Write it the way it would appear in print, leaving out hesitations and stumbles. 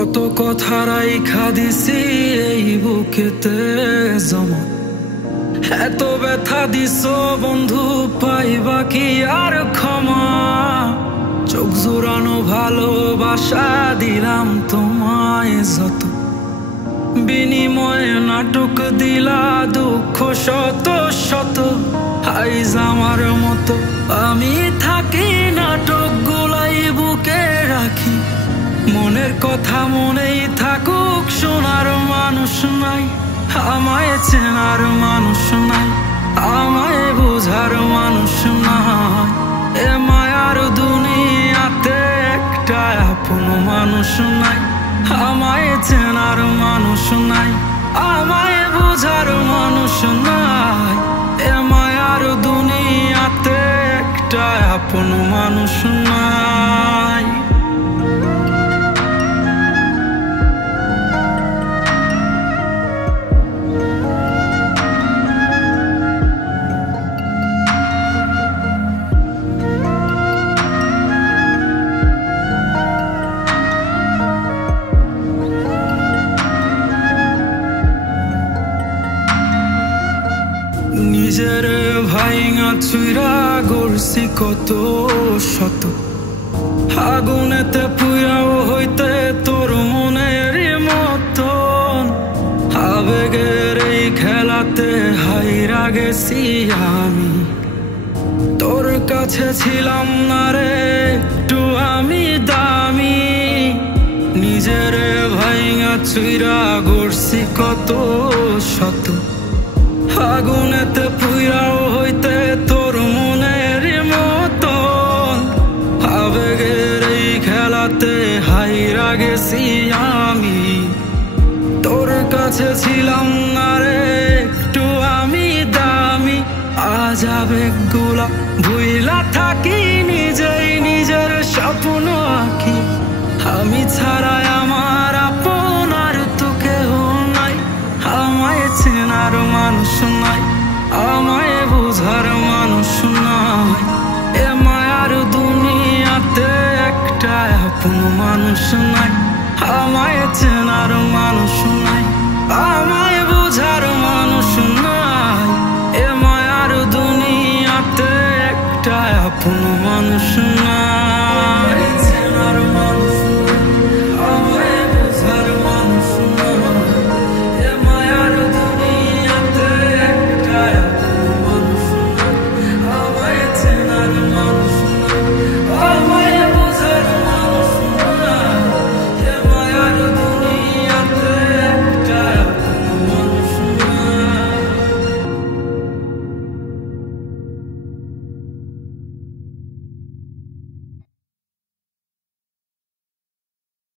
কত কথা রাইখা দিছি এই বুকেতে জমা, এত ব্যথা দিছ বন্ধু পাইবা কি আর ক্ষমা। চোখ জোড়ানো ভালোবাসা দিলাম তোমায় যত, বিনিময়ে নাটক দিলা দুঃখ শত শত। আইজ আমার মতো আমি থাকি নাটক গুলাই বুকে রাখি, মনের কথা মনেই থাকুক, শোনার মানুষ নাই, আমায় চেনার মানুষ নাই, আমায় বোঝার মানুষ নাই। এ মায়ার দুনিয়াতে একটা আপন মানুষ নাই, আমায় চেনার মানুষ নাই, আমায় বোঝার মানুষ নাই। এ মায়ার দুনিয়াতে একটা আপন মানুষ নাই। নিজের ভাইঙা চুইরা গড়ছি কত শত, আগুনেতে পুইরাও হইতে তোর মনের মতন। আবেগের এই খেলাতে হাইরা গেছি আমি, তোর কাছে ছিলাম না রে একটু আমি দামি। নিজের ভাইঙা চুইরা গড়ছি কত শত, আগুনেতে পুইরাও হইতে তোর মনের মতন। আবেগের এই খেলাতে হাইরা গেছি আমি, তোর কাছে ছিলাম না রে একটু আমি দামি। আজ আবেগগুলা ভুইলা থাকি, নিজেই নিজের স্বপ্ন আঁকি। আমি ছাড়াই আমার আপন আর তো কেউ নাই, আমায় চেনার মানুষ নাই, আমায় বোঝার মানুষ নাই। এ মায়ার দুনিয়াতে একটা আপন মানুষ নাই, আমায় চেনার মানুষ নাই।